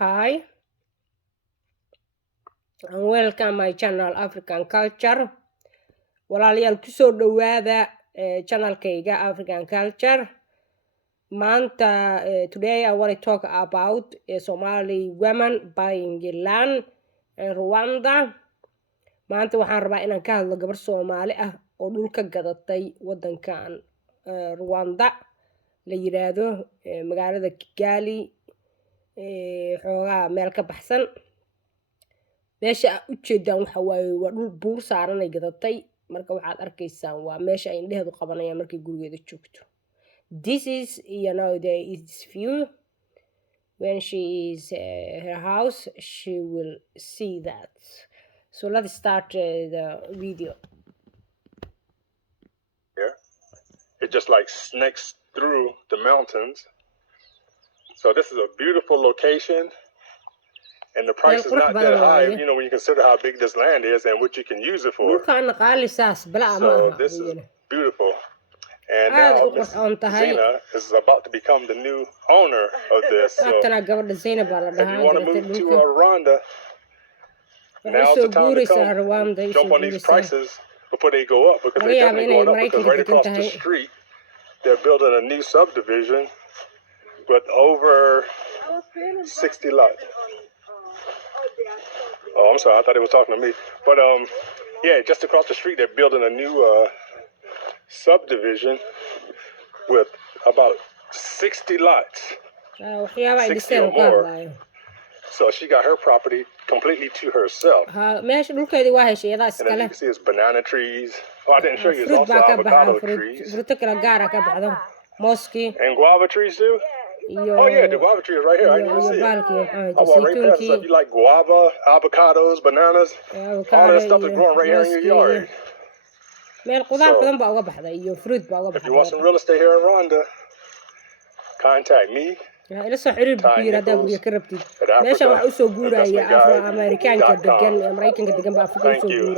Hi, and welcome my channel African Culture. Walaalayaal kusoo dhawaada channelkayga African Culture. Maanta today I want to talk about Somali women buying land in Rwanda. Maanta waxaan rabaa inaan ka hadlo gabar Soomaali ah oo dhul ka gadatay wadankan Rwanda la yiraahdo magaalada Kigali xoogaa meel ka baxsan. meesha u jeedaan waxa waaye waa dhul buur saaran ay gadatay marka waxaad arkaysaan waa meesha ay indhaheedu qabanayaan markay gurigeeda joogto. This is this view when she is her house she will see that. So let's start the video. Yeah, it just like snakes through the mountains. So this is a beautiful location. And the price is not that high, you know, when you consider how big this land is and what you can use it for. So this is beautiful. And now Miss Zena is about to become the new owner of this. So if you want to move to Rwanda, now's the time to come. Jump on these prices before they go up, because they're definitely going up, because right across the street, they're building a new subdivision with over 60 lots. Oh, I'm sorry. I thought he was talking to me. But yeah, just across the street, they're building a new subdivision with about 60 lots, 60 or more. So she got her property completely to herself. And as you can see, it's banana trees. Oh, I didn't show you. It's also avocado trees. And guava trees too? Oh yeah, the guava tree is right here. I can see it. I walk right past it. So if you like guava, avocados, bananas, all that stuff is growing right here in your yard. So, if you want some real estate here in Rwanda, contact me. Thank you.